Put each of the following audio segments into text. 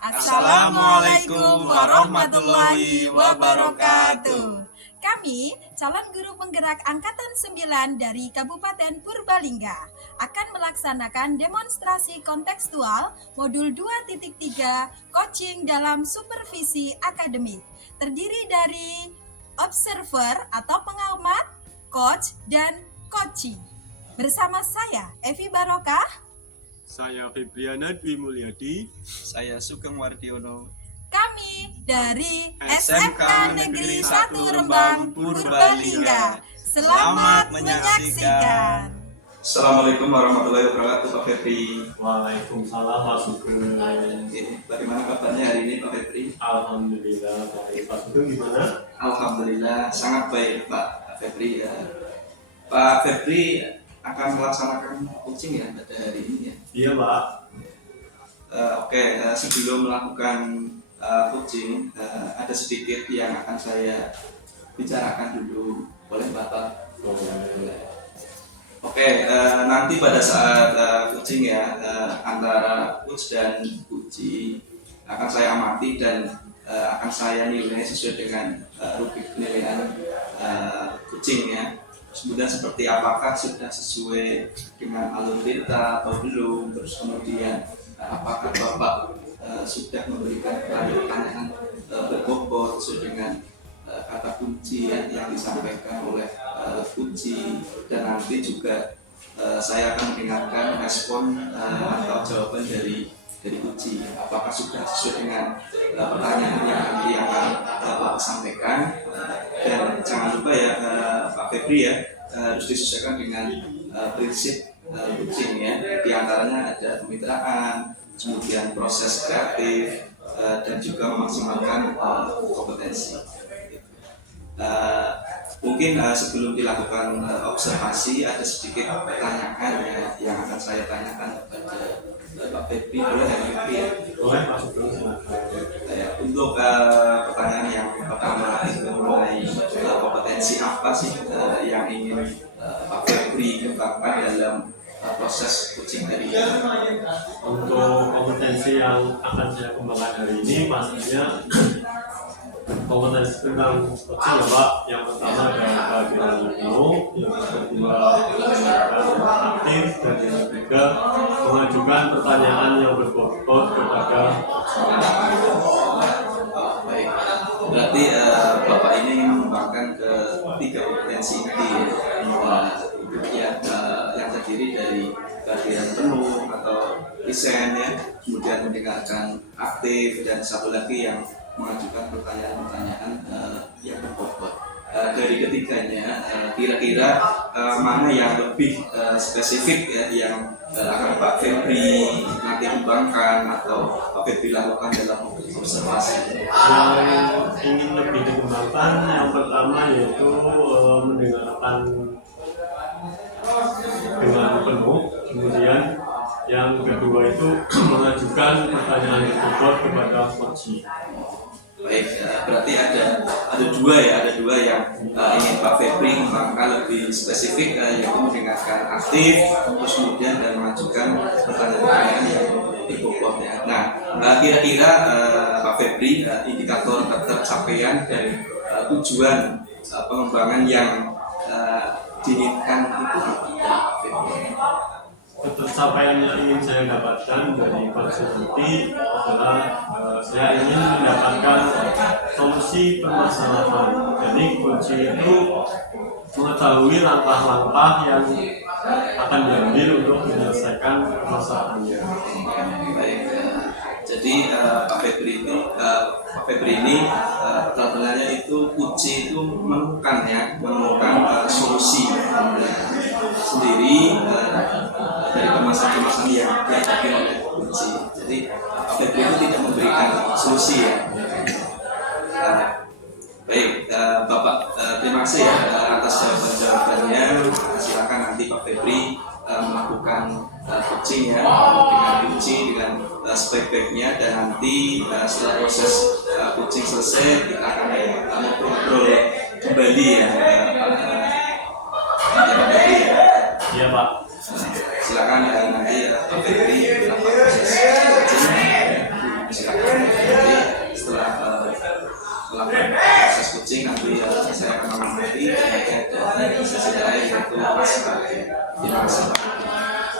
Assalamualaikum warahmatullahi wabarakatuh. Kami, calon guru penggerak Angkatan 9 dari Kabupaten Purbalingga, akan melaksanakan demonstrasi kontekstual modul 2.3 coaching dalam supervisi akademik. Terdiri dari observer atau pengamat, coach, dan coaching. Bersama saya, Evi Barokah. Saya Febriana Dwi Mulyadi. Saya Sugeng Wardiono. Kami dari SMK Negeri 1 Rembang, Purbalingga. Selamat menyaksikan. Assalamualaikum warahmatullahi wabarakatuh, Pak Febri. Waalaikumsalam, Pak Sugeng. Bagaimana kabarnya hari ini, Pak Febri? Alhamdulillah baik. Pak Sugeng gimana? Alhamdulillah sangat baik, Pak Febri. Pak Febri akan melaksanakan coaching ya pada hari ini ya? Iya, Pak. Sebelum melakukan coaching, ada sedikit yang akan saya bicarakan dulu. Boleh, Bapak? Nanti pada saat coaching ya, antara coach dan coachee akan saya amati dan akan saya nilai sesuai dengan rubrik penilaian coaching ya. Kemudian seperti apakah sudah sesuai dengan alur kita atau belum, terus kemudian apakah Bapak sudah memberikan pertanyaan berbobot sesuai dengan kata kunci yang disampaikan oleh kunci, dan nanti juga saya akan mendengarkan respon atau jawaban dari kunci, apakah sudah sesuai dengan pertanyaan yang nanti akan Bapak sampaikan. Dan jangan lupa ya Pak Febri ya, harus disesuaikan dengan prinsip coaching ya. Di antaranya ada kemitraan, kemudian proses kreatif, dan juga memaksimalkan kompetensi. Mungkin sebelum dilakukan observasi, ada sedikit pertanyaan ya, yang akan saya tanyakan kepada Pak Febri. Boleh ya, Febri ya? Boleh, Pak Sugeng. Untuk pertanyaan yang pertama itu mengenai kompetensi apa sih yang ingin Pak Febri kembangkan dalam proses coaching hari ini? Untuk kompetensi yang akan saya kembangkan hari ini pastinya kompetensi tentang coaching ya, Pak. Yang pertama adalah kehadiran ilmu, yang kedua mendengarkan aktif, dan yang ketiga mengajukan pertanyaan yang berbobot kepada Baik, berarti Bapak ini ingin mengembangkan ke 3 kompetensi inti yang terdiri dari kehadiran penuh atau listen ya, kemudian mendengarkan aktif, dan satu lagi yang mengajukan pertanyaan-pertanyaan yang berbobot. Dari ketiganya, kira-kira mana yang lebih spesifik ya, yang akan Pak Febri nanti kembangkan atau Pak Febri lakukan dalam observasi? yang ingin lebih dikembangkan, yang pertama yaitu mendengarkan dengan penuh, kemudian yang kedua itu mengajukan pertanyaan yang berbobot kepada coachee. Baik, berarti ada dua yang ingin Pak Febri kembangkan lebih spesifik, yaitu mendengarkan aktif, terus kemudian dan mengajukan pertanyaan-pertanyaan yang berbobot ya. Nah, kira-kira Pak Febri, indikator ketercapaian dan tujuan pengembangan yang diinginkan itu apa ya, Pak Febri? Pencapaian yang ingin saya dapatkan dari coaching ini adalah saya ingin mendapatkan solusi permasalahan. Jadi coaching itu mengetahui langkah-langkah yang akan diambil untuk menyelesaikan permasalahannya. Baik, jadi Pak Febri ini sebenarnya itu kunci itu menemukan solusi sendiri dari permasalahan yang dihadapi oleh kunci. Jadi Pak Febri itu tidak memberikan solusi ya. Baik, Bapak, terima kasih ya atas jawaban-jawabannya. Silakan nanti Pak Febri melakukan coaching ya dengan kunci dengan sebaik-baiknya, dan nanti setelah proses coaching selesai kita akan ngobrol kembali ya, Pak Febri ya. Iya, Pak. Silakan nanti Pak Febri melakukan proses coaching. Silakan. materi dari sesi lain yaitu pasca. Terima kasih Pak.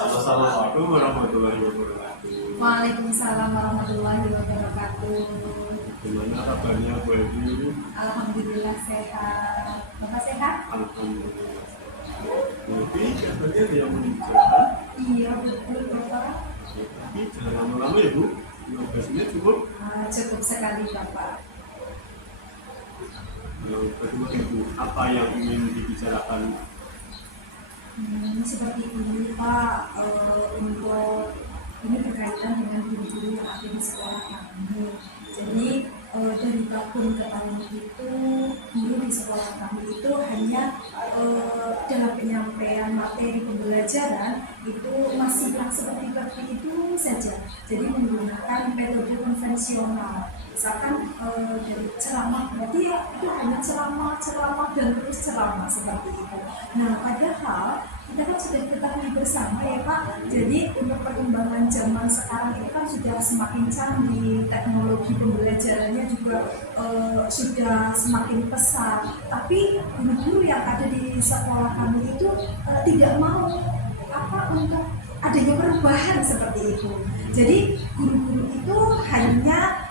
Assalamualaikum warahmatullahi wabarakatuh. Waalaikumsalam warahmatullahi wabarakatuh. Gimana kabarnya Bu Evi? Alhamdulillah sehat. Bapak sehat? Alhamdulillah. Bu Evi katanya dia meninggal. Iya betul Bapak. Tapi jangan lama-lama ya Bu. 15 menit cukup. Cukup sekali Bapak. Bagaimana Ibu? Apa yang ingin dibicarakan? Seperti ini Pak, untuk ini berkaitan dengan guru-guru yang ada di sekolah kami. Jadi dari tahun ke tahun itu guru di sekolah kami itu hanya dalam penyampaian materi pembelajaran itu masih yang seperti itu saja. Jadi menggunakan metode konvensional. Misalkan dari ceramah, berarti ya itu hanya ceramah dan terus ceramah seperti itu. Nah, padahal kita kan sudah ketahui bersama ya Pak, jadi untuk perkembangan zaman sekarang itu kan sudah semakin canggih, teknologi pembelajarannya juga sudah semakin pesat. Tapi guru-guru yang ada di sekolah kami itu tidak mau untuk adanya perubahan seperti itu. Jadi guru-guru itu hanya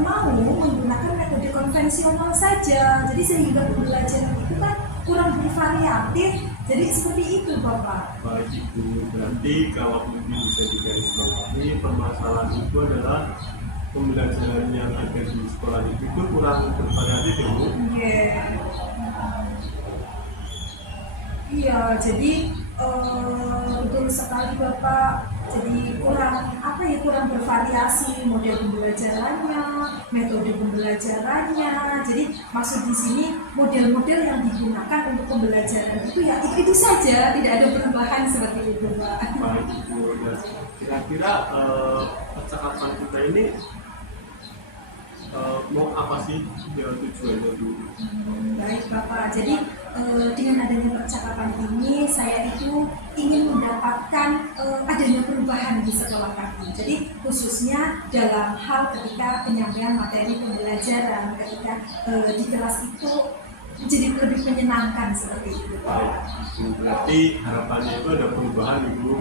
mau menggunakan metode konvensional saja, jadi sehingga pembelajaran itu kan kurang bervariatif. Jadi seperti itu Bapak. Baik Ibu, berarti kalau mungkin bisa digarisbawahi, permasalahan itu adalah pembelajaran yang ada di sekolah itu kurang bervariatif ya Bu? Iya, jadi betul sekali Bapak. Jadi kurang bervariasi model pembelajarannya, metode pembelajarannya. Jadi maksud di sini model-model yang digunakan untuk pembelajaran itu ya itu saja, tidak ada perubahan seperti itu Pak. Baik Ibu, kira-kira percakapan kita ini mau apa sih tujuannya dulu? Baik Bapak, jadi dengan adanya percakapan ini saya itu ingin mendapatkan adanya perubahan di sekolah kami. Jadi khususnya dalam hal ketika penyampaian materi pembelajaran, ketika di kelas itu menjadi lebih menyenangkan seperti itu. Baik Ibu, berarti harapannya itu ada perubahan Ibu.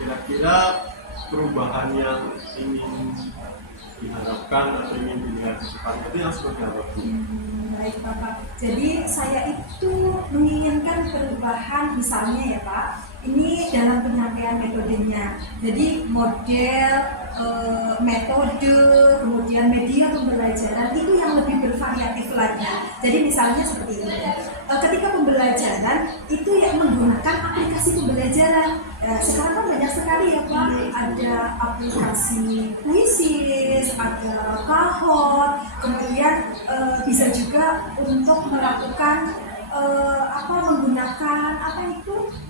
Kira-kira perubahan yang ingin diharapkan atau ingin dilihat secepatnya itu yang seperti apa Bu? Baik Bapak, jadi saya itu menginginkan perubahan misalnya ya Pak, ini dalam penyampaian metodenya. Jadi model, metode, kemudian media pembelajaran itu yang lebih bervariatif lagi. Jadi misalnya seperti ini, ketika pembelajaran itu yang menggunakan aplikasi pembelajaran. Sekarang kan banyak sekali ya Pak, ada aplikasi Quizizz, ada Kahoot, kemudian bisa juga untuk melakukan menggunakan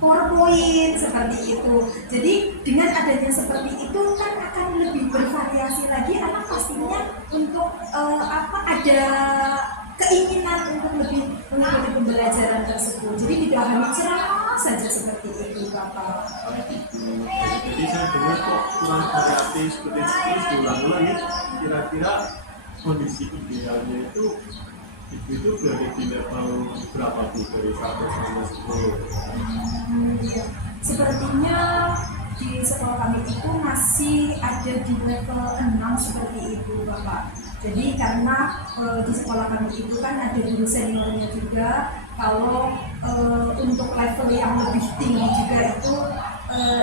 PowerPoint seperti itu. Jadi dengan adanya seperti itu kan akan lebih bervariasi lagi, anak pastinya untuk ada keinginan untuk lebih mengikuti pembelajaran tersebut. Jadi tidak hanya ceramah saja seperti itu Bapak. Jadi saya dengar kok kurang variatif seperti itu diulang-ulang ya. Kira-kira kondisi idealnya itu dari di level berapa Bu, dari 1 sampai 10? Sepertinya di sekolah kami itu masih ada di level 6 seperti itu Bapak. Jadi karena di sekolah kami itu kan ada guru seniornya juga. Kalau untuk level yang lebih tinggi juga itu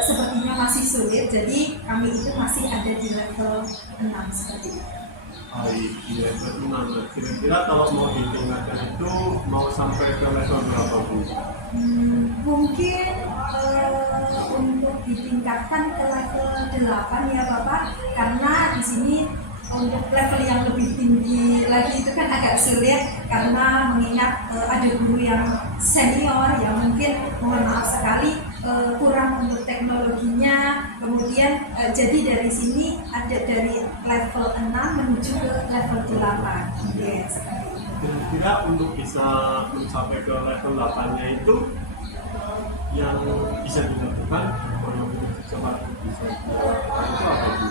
sepertinya masih sulit. Jadi kami itu masih ada di level 6 seperti itu. Baik, di level 6. Kira-kira kalau mau ditingkatkan itu mau sampai ke level berapa Bu? Mungkin untuk ditingkatkan ke level 8 ya Bapak, karena di sini untuk level yang lebih tinggi lagi itu kan agak sulit karena mengingat ada guru yang senior yang mungkin mohon maaf sekali kurang untuk teknologinya. Kemudian jadi dari sini ada dari level 6 menuju ke level 8. Yes. Kira-kira untuk bisa mencapai ke level 8-nya itu yang bisa dilakukan kalau cepat bisa dilakukan itu apa Bu?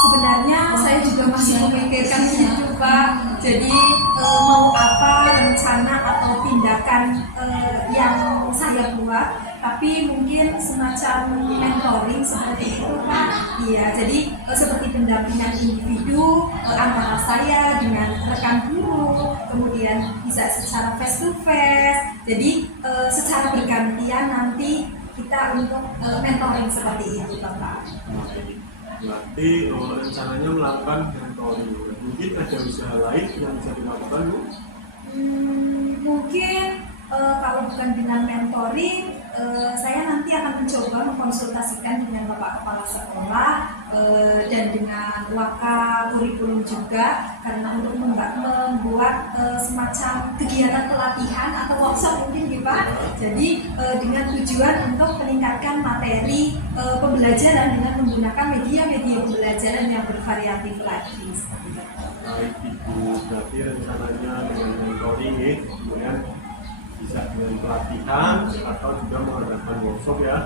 Sebenarnya saya juga masih memikirkan itu Pak. Jadi mau apa sudah buat, tapi mungkin semacam mentoring seperti itu Pak. Iya, jadi seperti pendampingan individu antara saya dengan rekan guru, kemudian bisa secara face to face. Jadi secara bergantian nanti kita untuk mentoring seperti itu Bapak. Berarti rencananya melakukan mentoring. Mungkin ada usaha lain yang bisa dilakukan Bu? Mungkin kalau bukan dengan mentoring, saya nanti akan mencoba mengkonsultasikan dengan Bapak Kepala Sekolah dan dengan Waka kurikulum juga, karena untuk membuat semacam kegiatan pelatihan atau workshop mungkin ya Pak. Jadi dengan tujuan untuk meningkatkan materi pembelajaran dengan menggunakan media-media pembelajaran yang bervariatif lagi. Baik Ibu, berarti rencananya dengan mentoring ya, kemudian bisa dengan pelatihan atau juga mengadakan workshop ya.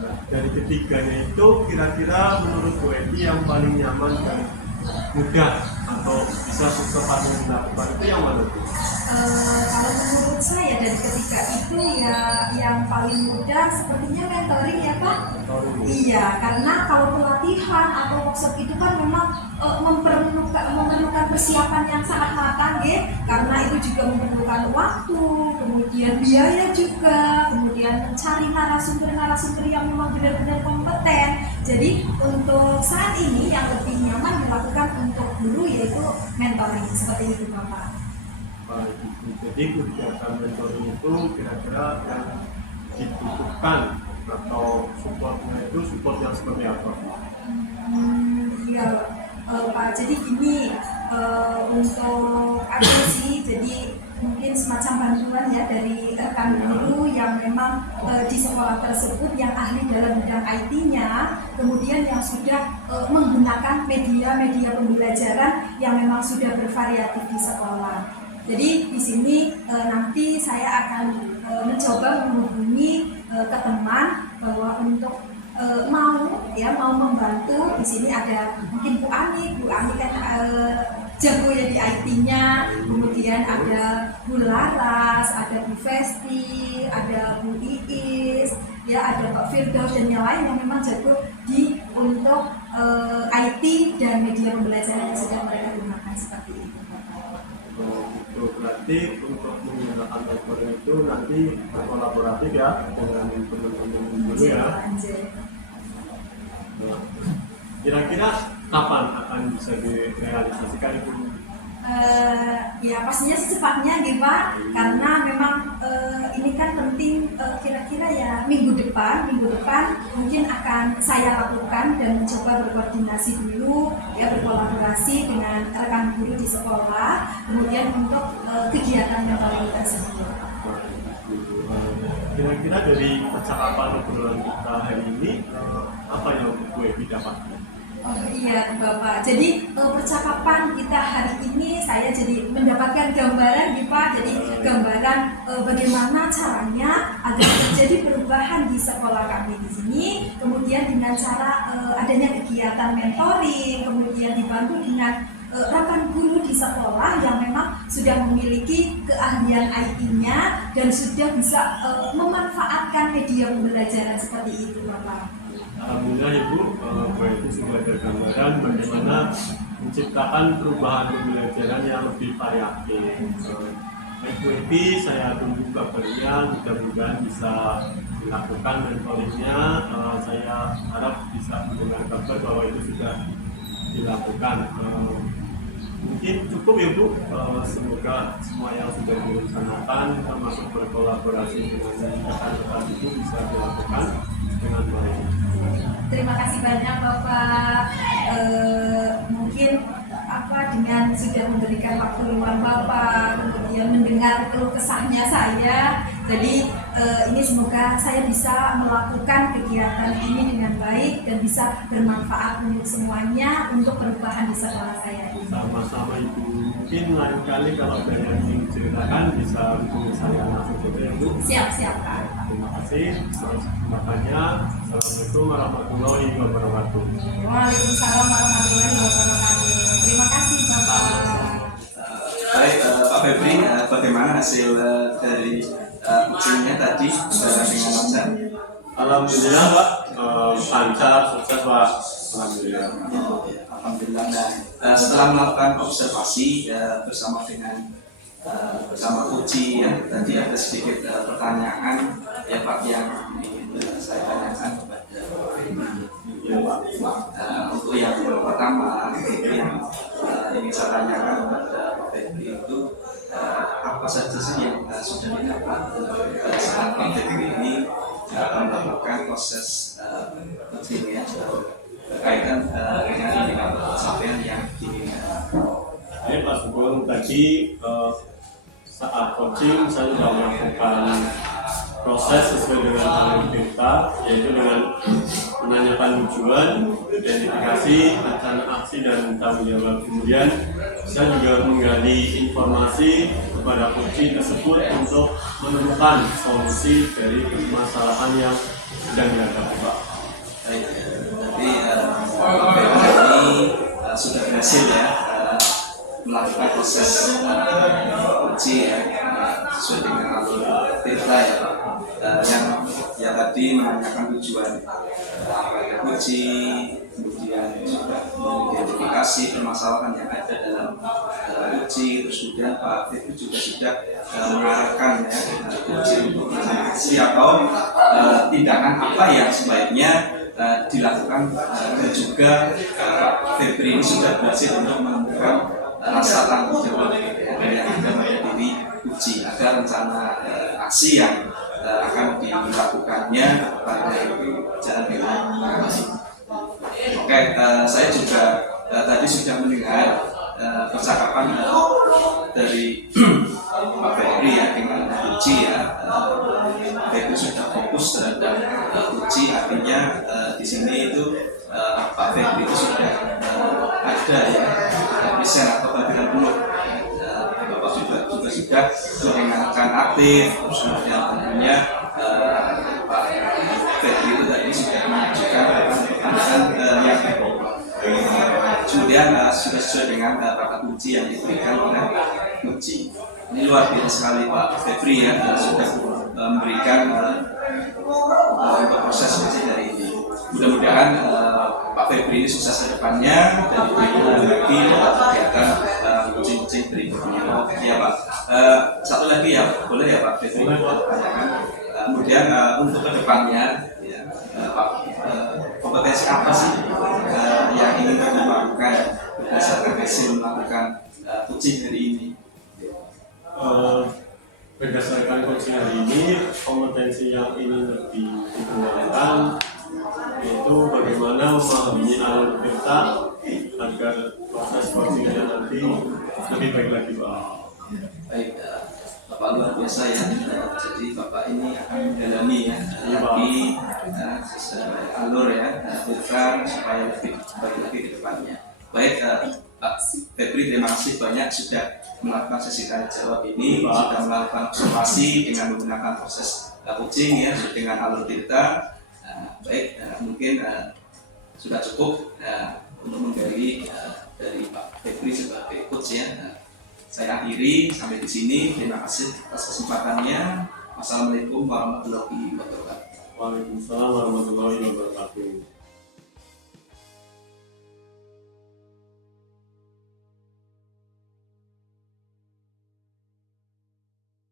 Nah, dari ketiganya itu kira-kira menurut Bu Eti yang paling nyaman dan mudah atau bisa cepat dilakukan itu yang mana Bu? Kalau menurut saya dari ketiga itu ya yang paling mudah sepertinya mentoring ya Pak. Iya, karena kalau pelatihan atau workshop itu kan memang memerlukan persiapan yang sangat matang ya, karena itu juga memerlukan waktu, kemudian biaya juga, kemudian mencari narasumber yang memang benar-benar kompeten. Jadi untuk saat ini yang lebih nyaman dilakukan untuk guru yaitu mentoring seperti itu Bapak. Baik Ibu, jadi kegiatan mentoring itu kira-kira yang dibutuhkan atau supportnya itu support yang seperti apa? Iya Pak, jadi gini, untuk ada sih, jadi mungkin semacam bantuan ya dari rekan guru yang memang di sekolah tersebut yang ahli dalam bidang IT-nya, kemudian yang sudah menggunakan media-media pembelajaran yang memang sudah bervariatif di sekolah. Jadi di sini nanti saya akan mencoba menghubungi ke teman bahwa untuk mau membantu. Di sini ada mungkin Bu Ani kan jago ya di IT-nya, kemudian ada Bu Laras, ada Bu Festi, ada Bu Iis, ya ada Pak Firdaus dan yang lain yang memang jago untuk IT dan media pembelajaran yang sedang mereka gunakan seperti itu. Itu berarti untuk menggunakan mentoring itu nanti berkolaboratif ya dengan teman-teman dulu ya. Nah, kira-kira kapan akan bisa direalisasikan itu? Ya pastinya secepatnya gitu Pak, karena memang ini kan penting, kira-kira ya minggu depan mungkin akan saya lakukan dan mencoba berkoordinasi dulu ya, berkolaborasi dengan rekan guru di sekolah, kemudian untuk kegiatan mentoring tersebut. Kira-kira dari percakapan obrolan kita hari ini apa yang Bu Evi dapatkan? Oh iya Bapak, jadi percakapan kita hari ini saya jadi mendapatkan gambaran nih Pak, jadi gambaran bagaimana caranya agar terjadi perubahan di sekolah kami di sini, kemudian dengan cara adanya kegiatan mentoring, kemudian dibantu dengan rekan guru di sekolah yang memang sudah memiliki keahlian IT-nya dan sudah bisa memanfaatkan media pembelajaran seperti itu Bapak. Alhamdulillah Ibu, Bu Evi sudah ada gambaran bagaimana menciptakan perubahan pembelajaran yang lebih variatif. Baik Bu Evi, saya tunggu kabarnya, mudah-mudahan bisa dilakukan mentoringnya. Saya harap bisa mendengar kabar bahwa itu sudah dilakukan. Mungkin cukup ya Bu, semoga semua yang sudah direncanakan termasuk berkolaborasi dengan rekan-rekan itu bisa dilakukan dengan baik. Terima kasih banyak Bapak, mungkin dengan sudah memberikan waktu luang Bapak, kemudian mendengar keluh kesahnya saya. Jadi ini semoga saya bisa melakukan kegiatan ini dengan baik dan bisa bermanfaat untuk semuanya untuk perubahan di sekolah saya ini. Sama-sama Ibu, mungkin lain kali kalau ada yang ingin ceritakan bisa hubungi saya langsung saja ya Bu. Siap Pak. Terima kasih. Makanya Assalamualaikum warahmatullahi wabarakatuh. Waalaikumsalam warahmatullahi wabarakatuh. Terima kasih Bapak. Baik Pak Febri, bagaimana hasil dari coachingnya tadi berjalan dengan lancar? Alhamdulillah Pak, lancar, sukses Pak. Alhamdulillah. Alhamdulillah. Nah, setelah melakukan observasi bersama dengan bersama Uci ya, tadi ada sedikit pertanyaan ya Pak yang ingin saya tanyakan kepada ya, Pak. Untuk yang pertama yang ingin saya tanyakan kepada Pak Febri itu apa saja sih yang sudah didapat pada saat Pak Febri ini melakukan proses coaching ya berkaitan dengan indikator pencapaian yang diinginkan. Baik Pak Sugeng, tadi saat coaching saya sudah melakukan proses sesuai dengan alur kita, yaitu dengan menanyakan tujuan, identifikasi, rencana aksi dan tanggung jawab. Kemudian saya juga menggali informasi kepada coaching tersebut untuk menemukan solusi dari permasalahan yang sedang dihadapi Pak. Baik, tapi ini sudah berhasil ya melakukan proses uji ya sesuai dengan alur kita ya yang tadi menanyakan tujuan uji, kemudian juga mengidentifikasi permasalahan yang ada dalam uji, terus kemudian Pak Febri juga sudah mengarahkan ya uji untuk aksi atau tindakan apa yang sebaiknya dilakukan dan juga Pak Febri ini sudah berhasil untuk menemukan rasa tanggung jawab yang ada pada diri uji agar rencana aksi yang akan dilakukannya pada jalan dengan baik. Oke, saya juga tadi sudah mendengar percakapan dari Pak Febri ya dengan uji ya. Febri sudah fokus terhadap uji, artinya di sini itu Pak Febri itu sudah ada ya bisa atau bagian penuh. Bapak juga sudah mendengarkan aktif, kemudian tentunya Pak Febri itu tadi sudah mengajukan pertanyaan yang kemudian sudah sesuai dengan bakat uji yang diberikan oleh uji. Ini luar biasa sekali Pak Febri ya sudah memberikan untuk proses uji dari ini. Mudah-mudahan Pak Febri ini sukses ke depannya dan diberikan lagi kegiatan kucing-kucing berikutnya. Ya Pak, satu lagi ya boleh ya Pak Febri tanyakan. Kemudian untuk ke depannya ya, Pak, kompetensi apa sih yang ingin dikembangkan berdasarkan hasil melakukan kucing hari ini? Berdasarkan coaching hari ini, kompetensi yang ingin lebih dikembangkan yaitu bagaimana memahami alur kita agar proses coachingnya nanti lebih baik lagi Pak. Baik, Bapak luar biasa ya. Jadi Bapak ini akan mendalami ya lagi alur ya kita supaya lebih baik lagi ke depannya. Baik, Pak Febri, terima kasih banyak sudah melakukan sesi tanya jawab ini, sudah melakukan observasi dengan menggunakan proses coaching ya dengan alur kita. Baik, mungkin sudah cukup untuk menggali dari Pak Febri sebagai coach ya. Saya akhiri sampai di sini. Terima kasih atas kesempatannya. Wassalamualaikum warahmatullahi wabarakatuh. Waalaikumsalam warahmatullahi wabarakatuh.